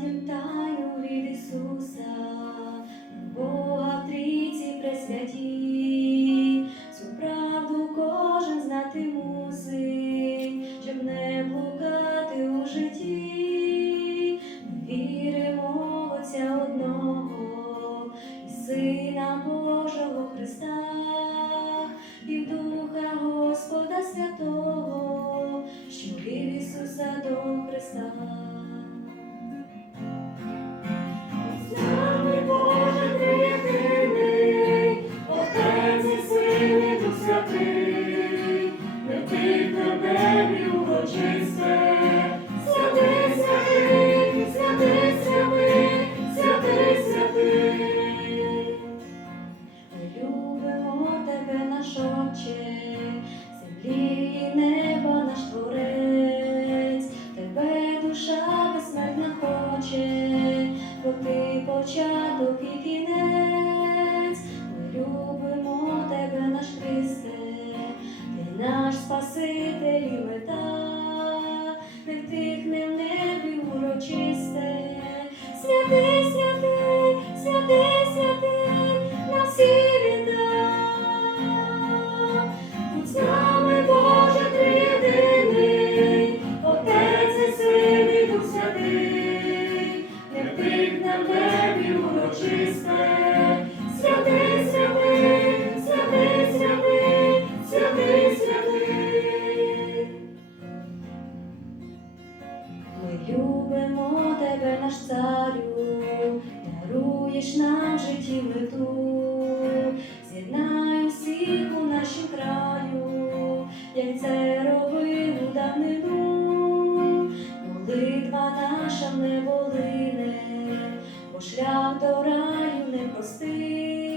Дім від Ісуса, Бога трійці пресвяті, цю правду кожен знати мусить, щоб не блукати у житті. Віримо Отця одного, Сина Божого Христа, і Духа Господа Святого, що вів Ісуса до Христа. Бо ти початок і кінець. Ми любимо тебе, наш Христе, ти наш Спаситель і мета, втихне в небі урочисте, святий, святий, святий, святий, святий, святий. Любимо тебе, наш царю, даруєш нам в житті мету, з'єднай усіх у нашім краю, як це наша не волине, бо шлях до раю непростий.